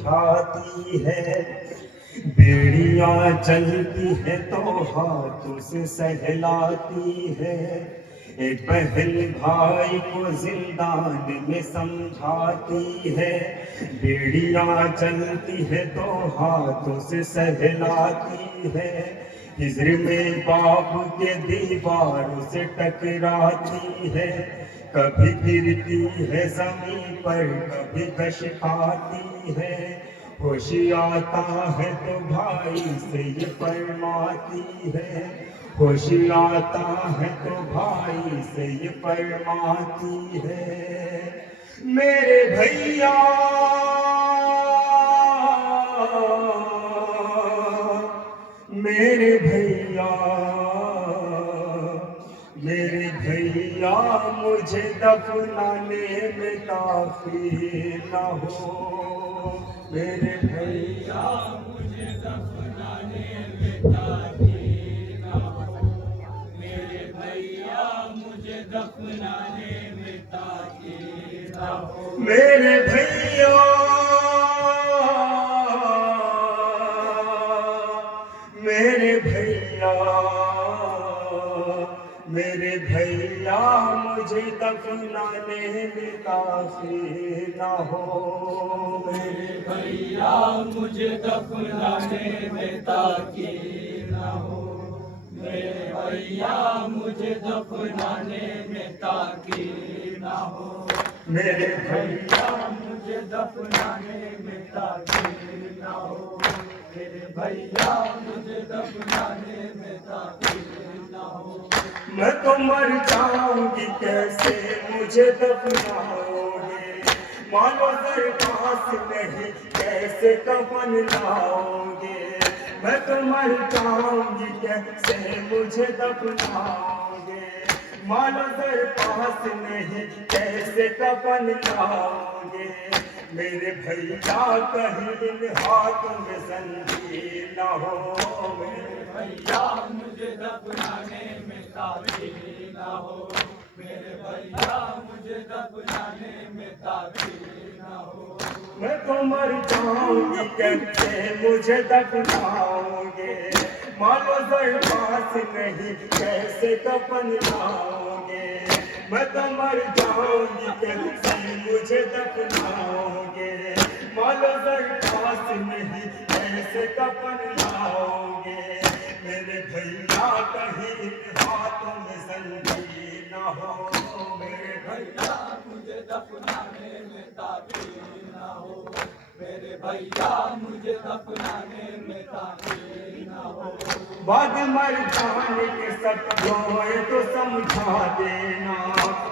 سمجھاتی ہے، بیڑیاں چلتی ہے تو ہاتھوں سے سہلاتی ہے، ایک بہن بھائی کو زندان میں سمجھاتی ہے، بیڑیاں چلتی ہے تو ہاتھوں سے سہلاتی ہے، ہجر میں باپ کے دیواروں سے ٹکراتی ہے، کبھی گرتی ہے زمین پر کبھی کش کھاتی ہے، ہوش آتا ہے تو بھائی سے یہ فرماتی ہے، ہوش آتا ہے تو بھائی سے یہ فرماتی ہے، میرے بھیا میرے بھیا میرے بھیا مجھے دفنانے میں تاخیر نہ ہو، میرے بھیا مجھے دفنانے میں تاخیر نہ ہو، میرے بھیا مجھے دفنانے میں تاخیر نہ ہو، میرے بھیا میرے بھیا میرے بھیا مجھے دفنانے میں تاخیر نہ ہو، میرے بھیا مجھے دفنانے میں تاخیر نہ ہو، میرے بھیا مجھے دفنانے میں تاخیر نہ ہو، میرے بھیا مجھے دفنانے میں تاخیر نہ ہو، میرے بھیا مجھے دفنانے میں تاخیر نہ ہو، میں تو مر جاؤں گی کیسے مجھے دفناؤ گے، مانو درخواست نہیں کیسے کفن لاؤ گے، میں تو مر جاؤں گی کیسے مجھے دفناؤ گے، مانو درخواست نہیں کیسے کفن لاؤ گے، میرے بھیا کہیں ان ہاتھوں میں زنجیر نہ ہو، میرے بھیا مجھے دفنانے میں تاخیر نہ ہو، میرے بھیا مجھے دفنانے میں تاخیر نہ ہو، میں تو مر جاؤں گی کیسے مجھے دفناؤ گے، مانو درخواست نہیں کیسے کفن لاؤ گے، میں تو مر جاؤں گی کیسے مجھے دفناؤ گے، مانو درخواست نہیں کیسے کفن لاؤ گے، میرے بھیا کہیں ہاتھوں میں زنجیر نہ ہو، میرے بھیا مجھے دفنانے میں تاخیر نہ ہو، میرے بھیا مجھے دفنانے میں تاخیر نہ ہو، بعد مر جانے کے سب روئے تو سمجھا دینا،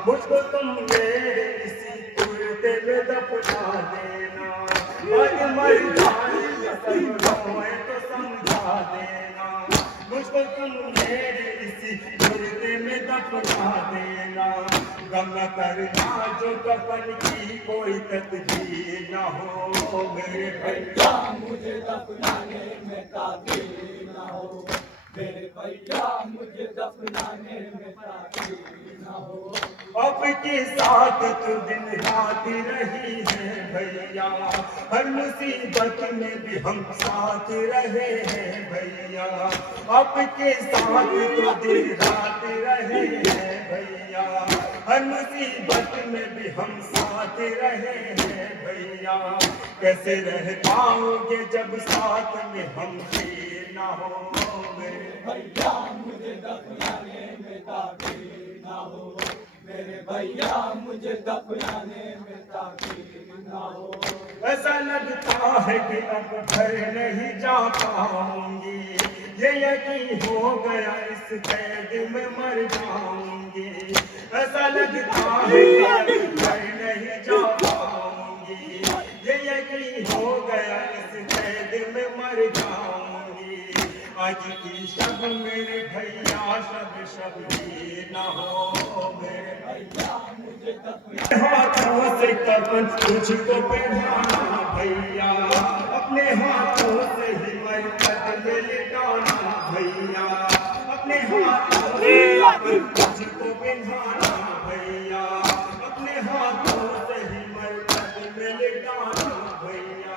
مجھ کو تم میرے اسی کرتے میں دفنا دینا، بعد مر جانے کے سب روئے تو سمجھا دینا، مجھ کو تم میرے اسی کرتے میں دفنا دینا، غم نہ کرنا جو کفن کی کوئی تدبیر نہ ہو، میرے بھیا مجھے دفنانے میں تاخیر نہ ہو، میرے بھیا مجھے دفنانے میں تاخیر نہ ہو، آپ کے ساتھ تو دن رات رہی ہے بھیا، ہر مصیبت میں بھی ہم ساتھ رہے ہیں بھیا، آپ کے ساتھ تو دن رات رہے ہیں بھیا، ہر مصیبت میں بھی ہم ساتھ رہے ہیں بھیا، کیسے رہ پاؤں گے جب ساتھ میں ہم بھی نہ ہو، میرے بھیا مجھے دفنانے میں تاخیر نہ ہو، میرے بھیا مجھے دفنانے میں تاخیر نہ ہو، ایسا لگتا ہے کہ اب گھر نہیں جا پاؤں گی، یہ یقین ہو گیا اس قید میں مر جاؤں گی، ایسا لگتا ہے کہ اب گھر نہیں جا پاؤں گی، یہ یقین ہو گیا اس قید میں مر جاؤں گی، آج کی شب میرے بھیا شب شبیر نہ ہو، میرے بھیا مجھے ہاتھوں سے کفن تجھ کو پہنانا بھیا، اپنے ہاتھوں سے ہی مرکز میں لٹانا بھیا، اپنے ہاتھوں سے کفن تجھ کو پہنانا بھیا، اپنے ہاتھوں سے ہی مرکز میں لٹانا بھیا،